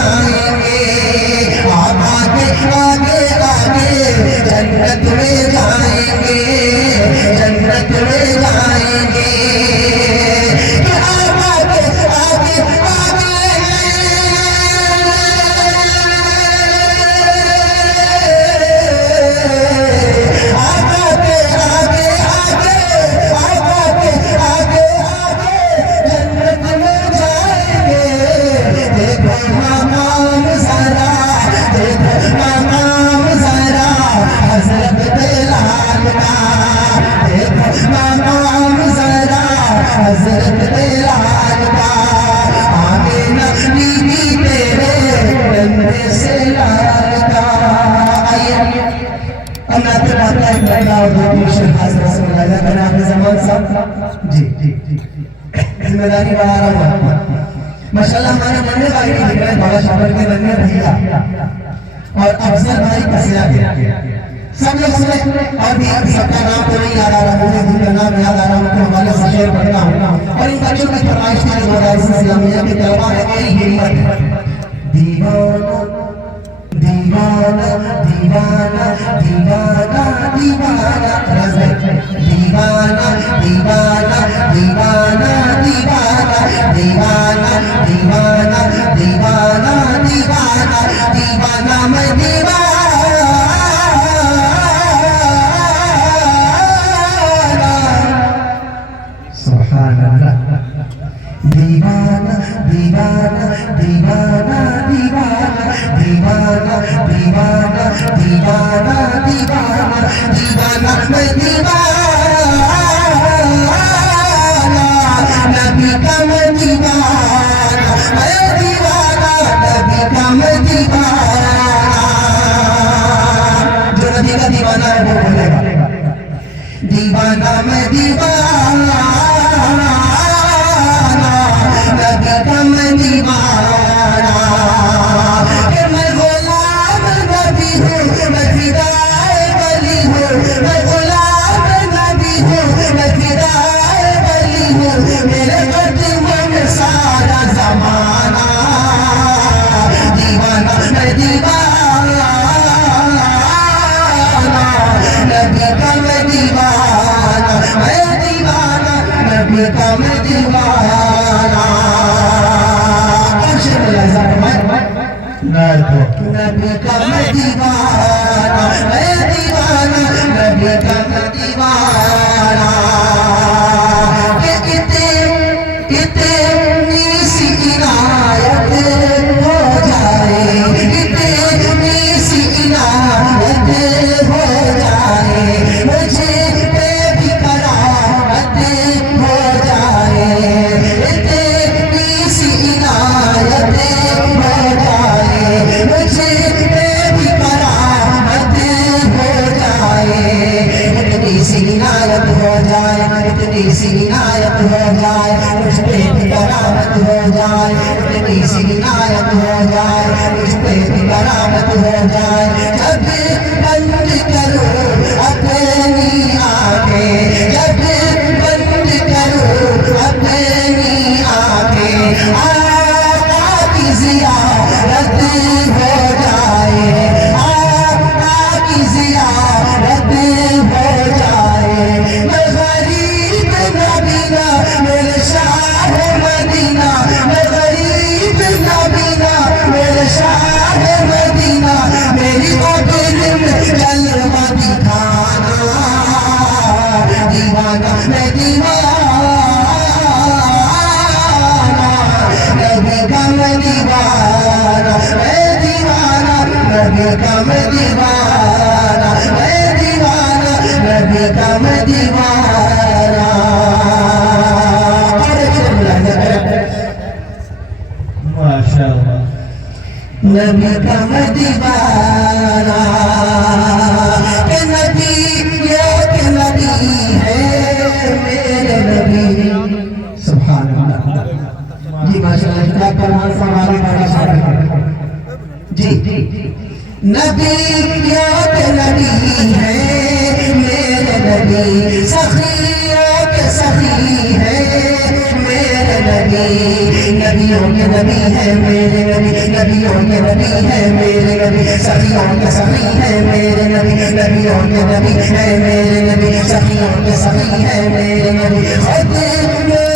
جائیں گے آقا کے آگے آگے جنت میں جائیں گے جنت میں جائیں گے آقا کے آگے آگے آقا کے آگے آگے آقا کے آگے آگے جنت میں جائیں گے دیکھو مقام ذرا دیکھو مقام ذرا حضرت بلال کا دیکھو مقام ذرا حضرت بلال کا آمینہ بی بی تیرے کندھے سے لال کا آئیے اللہ تعالیٰ ایک بڑا اور دو شیخ حضرت رسول اللہ بنا اپنے زمان صاحب جی ذمہ داری بڑھا رہا ہوں ماشاءاللہ ہمارے مننے بھائی بھی دکھ رہے ہیں بڑا شابر کے مننے بھیا اور افضل بھائی کسیا گیا سب لوگ سنے اور بھی سب کا نام تو نہیں یاد آ رہا مجھے دن کا نام یاد آ رہا ہوں تو حوالے سے شعر پڑھتا ہوں اور ان بچوں کی فرمائش تھی مدارس اسلامیہ کے طلباء ہے میری ہمت ہے دیوانہ دیوانہ دیوانہ دیوانہ دیوانہ دیوانہ دیوانہ دیوانہ دیوانہ دیوانہ دیوانہ دیوانہ دیوانہ دیوانہ میں دیوانہ سبحان اللہ دیوانہ دیوانہ دیوانہ دیوانہ دیوانہ دیوانہ دیوانہ دیوانہ دیوانہ میں دیوانہ نبی کا میں دیوانہ میں دیوانہ نبی کا میں دیوانہ جو نبی کا دیوانہ ہے وہ بولے گا دیوانہ میں دیوانہ نبی کا میں دیوانہ کہ میں غلام نبی ہوں میں فدائے ولی ہوں میں غلام نبی ہوں میں فدائے ولی ہوں میرے قدموں میں سارا زمانہ دیوانہ میں دیوانہ نبی کا میں دیوانہ میں دیوانہ نبی کا میں دیوانہ نبی کا میں دیوانہ میں دیوانہ نبی کا میں دیوانہ کہ اتنی سی عنایت ہو جائے اتنی سی عنایت ہو جائے مجھے پہ بھی کرامت ہو جائے اتنی سی عنایت ہو جائے مجھے پہ بھی کرامت ہو جائے اتنی سی عنایت ہو جائے اتنی سی عنایت ہو جائے مجھ پہ بھی کرامت ہو جائے اتنی سی عنایت ہو جائے مجھ پہ بھی کرامت ہو جائے جب بند کرو اپنی آنکھیں جب بند کرو اپنی آنکھیں آقا کی زیارت ہو جائے آقا کی زیارت ہو جائے میں غریب نبینا میرے شاہ مدینہ میں غریب نبینا میرے شاہ مدینہ میری قبر میں جلوہ دکھانا دیوانہ میں دیوانہ نبی کا میں دیوانہ میں دیوانہ نبی کا میں دیوانہ میں دیوانہ نبی کا میں دیوانہ ماشاءاللہ نبی کا میں دیوانہ کہ نبی ایک نبی ہے میرے نبی سبحان اللہ جی ماشاءاللہ کتاب کا نام ہمارے بڑا شاعر ہے جی نبی ایک نبی ہے میرے نبی سخی ایک سخی ہے میرے نبی نبیوں کے نبی ہے میرے نبی نبیوں کے نبی ہے میرے نبی سخیوں کے سخی ہے میرے نبی نبیوں کے نبی ہے میرے نبی سخیوں کے سخی ہے میرے نبی